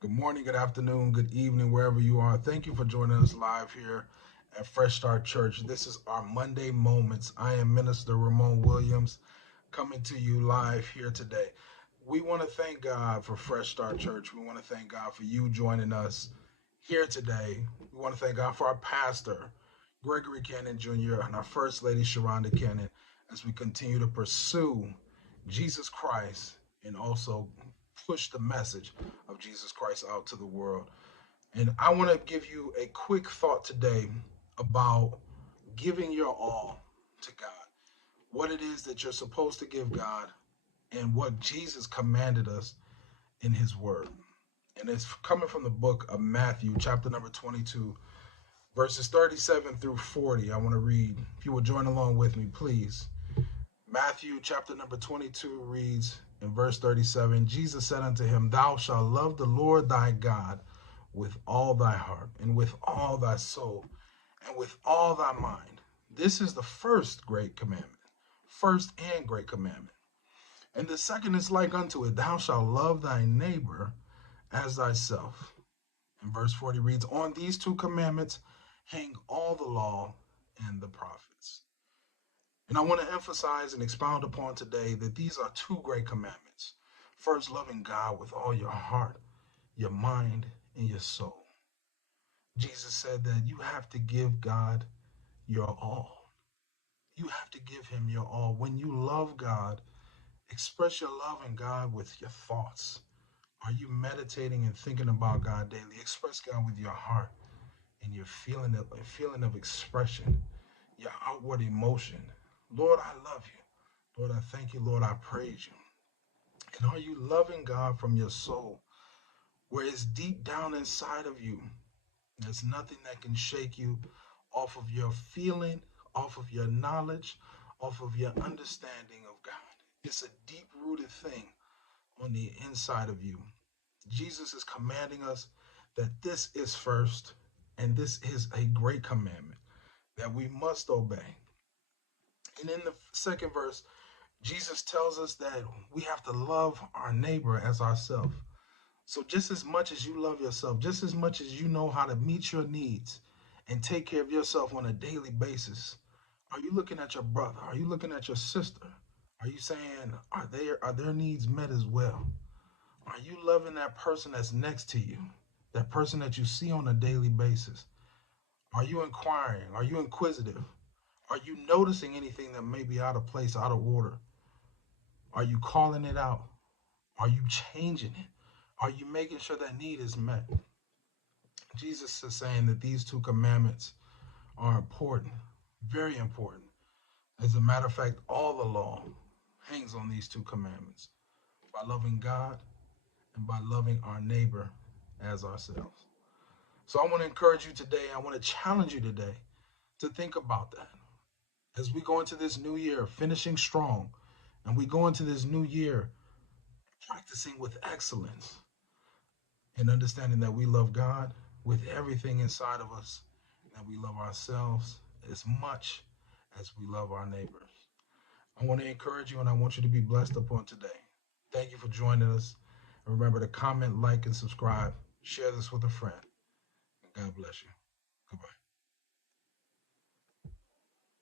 Good morning, good afternoon, good evening, wherever you are. Thank you for joining us live here at Fresh Start Church. This is our Monday Moments. I am Minister Ramon Williams coming to you live here today. We want to thank God for Fresh Start Church. We want to thank God for you joining us here today. We want to thank God for our pastor, Gregory Cannon Jr., and our First Lady, Sharonda Cannon, as we continue to pursue Jesus Christ and also push the message of Jesus Christ out to the world. And I want to give you a quick thought today about giving your all to God, what it is that you're supposed to give God, and what Jesus commanded us in his word. And it's coming from the book of Matthew, chapter number 22, verses 37 through 40. I want to read. If you will join along with me, please. Matthew chapter number 22 reads in verse 37, Jesus said unto him, Thou shalt love the Lord thy God with all thy heart, and with all thy soul, and with all thy mind. This is the first great commandment, first and great commandment. And the second is like unto it, Thou shalt love thy neighbor as thyself. And verse 40 reads, On these two commandments hang all the law and the prophets. And I want to emphasize and expound upon today that these are two great commandments. First, loving God with all your heart, your mind, and your soul. Jesus said that you have to give God your all. You have to give him your all. When you love God, express your love in God with your thoughts. Are you meditating and thinking about God daily? Express God with your heart and your feeling of expression, your outward emotion. Lord, I love you. Lord, I thank you. Lord, I praise you. And are you loving God from your soul, where it's deep down inside of you? There's nothing that can shake you off of your feeling, off of your knowledge, off of your understanding of God. It's a deep rooted thing on the inside of you. Jesus is commanding us that this is first, and this is a great commandment that we must obey. And in the second verse, Jesus tells us that we have to love our neighbor as ourselves. So just as much as you love yourself, just as much as you know how to meet your needs and take care of yourself on a daily basis, are you looking at your brother? Are you looking at your sister? Are you saying, are their needs met as well? Are you loving that person that's next to you? That person that you see on a daily basis? Are you inquiring? Are you inquisitive? Are you noticing anything that may be out of place, out of order? Are you calling it out? Are you changing it? Are you making sure that need is met? Jesus is saying that these two commandments are important, very important. As a matter of fact, all the law hangs on these two commandments, by loving God and by loving our neighbor as ourselves. So I want to encourage you today, I want to challenge you today to think about that. As we go into this new year, finishing strong, and we go into this new year practicing with excellence and understanding that we love God with everything inside of us, that we love ourselves as much as we love our neighbors. I want to encourage you and I want you to be blessed upon today. Thank you for joining us. And remember to comment, like, and subscribe. Share this with a friend. And God bless you. Goodbye.